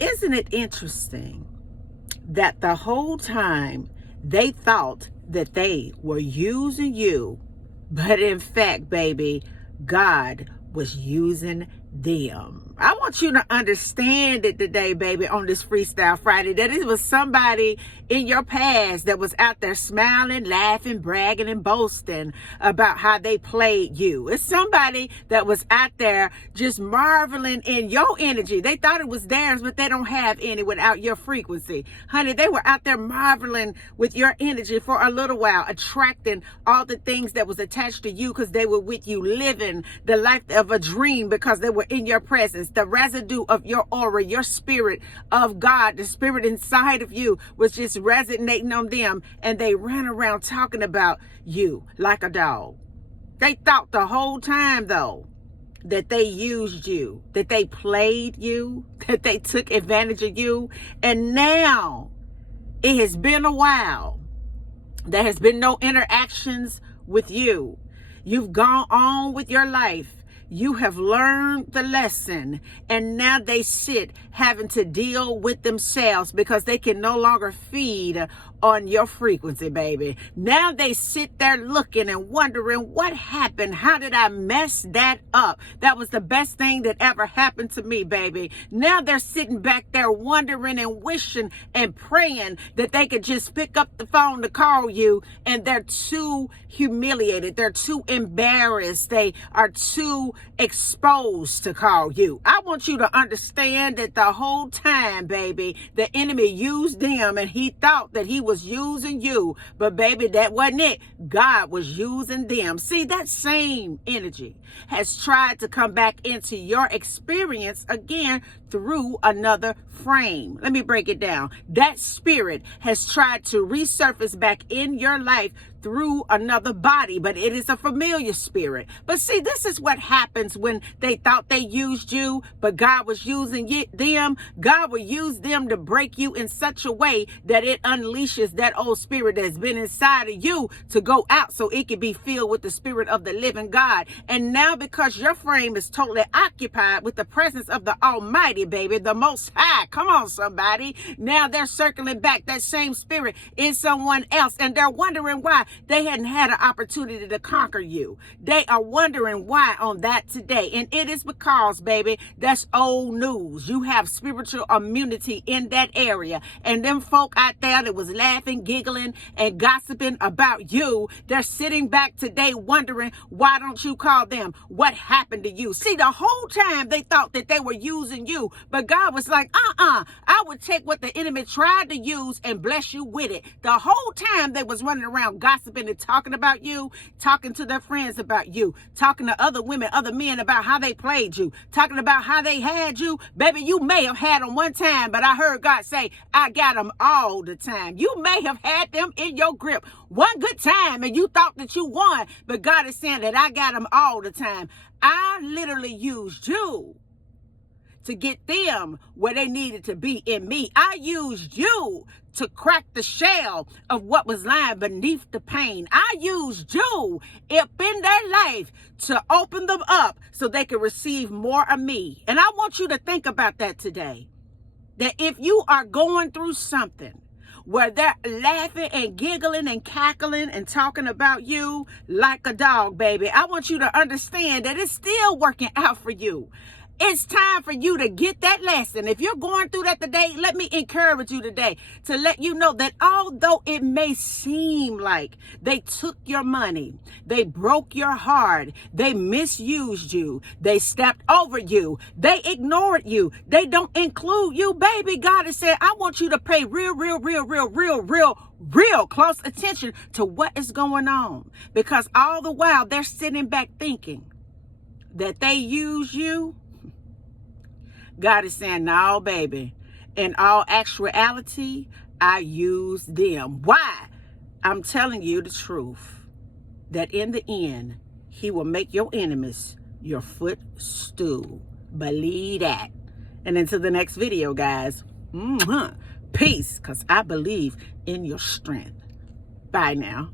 Isn't it interesting that the whole time they thought that they were using you, but in fact, baby, God was using them? I want you to understand it today, baby, on this Freestyle Friday, that it was somebody in your past that was out there smiling, laughing, bragging, and boasting about how they played you. It's somebody that was out there just marveling in your energy. They thought it was theirs, but they don't have any without your frequency. Honey, they were out there marveling with your energy for a little while, attracting all the things that was attached to you because they were with you, living the life of a dream because they were in your presence. The residue of your aura, your spirit of God, the spirit inside of you was just resonating on them, and they ran around talking about you like a dog. They thought the whole time, though, that they used you, that they played you, that they took advantage of you. And now it has been a while. There has been no interactions with you. You've gone on with your life. You have learned the lesson, and now they sit having to deal with themselves because they can no longer feed on your frequency, baby. Now they sit there looking and wondering what happened. How did I mess that up? That was the best thing that ever happened to me, baby. Now they're sitting back there wondering and wishing and praying that they could just pick up the phone to call you, and they're too humiliated. They're too embarrassed. They are too exposed to call you. I want you to understand that the whole time, baby, the enemy used them, and he thought that he was using you, but baby, that wasn't it. God was using them. See, that same energy has tried to come back into your experience again through another frame. Let me break it down. That spirit has tried to resurface back in your life through another body, but it is a familiar spirit. But see, this is what happens when they thought they used you, but God was using them. God will use them to break you in such a way that it unleashes that old spirit that's been inside of you to go out so it can be filled with the spirit of the living God. And now because your frame is totally occupied with the presence of the Almighty, baby, the Most High, come on somebody, now they're circling back that same spirit in someone else, and they're wondering why they hadn't had an opportunity to conquer you. They are wondering why on that today. And it is because, baby, that's old news. You have spiritual immunity in that area. And them folk out there that was laughing, giggling, and gossiping about you, they're sitting back today wondering, why don't you call them? What happened to you? See, the whole time they thought that they were using you, but God was like, I would take what the enemy tried to use and bless you with it. The whole time they was running around gossiping and talking about you, talking to their friends about you, talking to other women, other men about how they played you, talking about how they had you. Baby, you may have had them one time, but I heard God say, I got them all the time. You may have had them in your grip one good time and you thought that you won, but God is saying that I got them all the time. I literally used you to get them where they needed to be in me. I used you to crack the shell of what was lying beneath the pain. I used you up in their life to open them up so they could receive more of me. And I want you to think about that today. That if you are going through something where they're laughing and giggling and cackling and talking about you like a dog, baby, I want you to understand that it's still working out for you. It's time for you to get that lesson. If you're going through that today, let me encourage you today to let you know that although it may seem like they took your money, they broke your heart, they misused you, they stepped over you, they ignored you, they don't include you, baby, God has said, I want you to pay real close attention to what is going on. Because all the while they're sitting back thinking that they use you, God is saying, no, baby. In all actuality, I use them. Why? I'm telling you the truth. That in the end, he will make your enemies your footstool. Believe that. And until the next video, guys. Peace, because I believe in your strength. Bye now.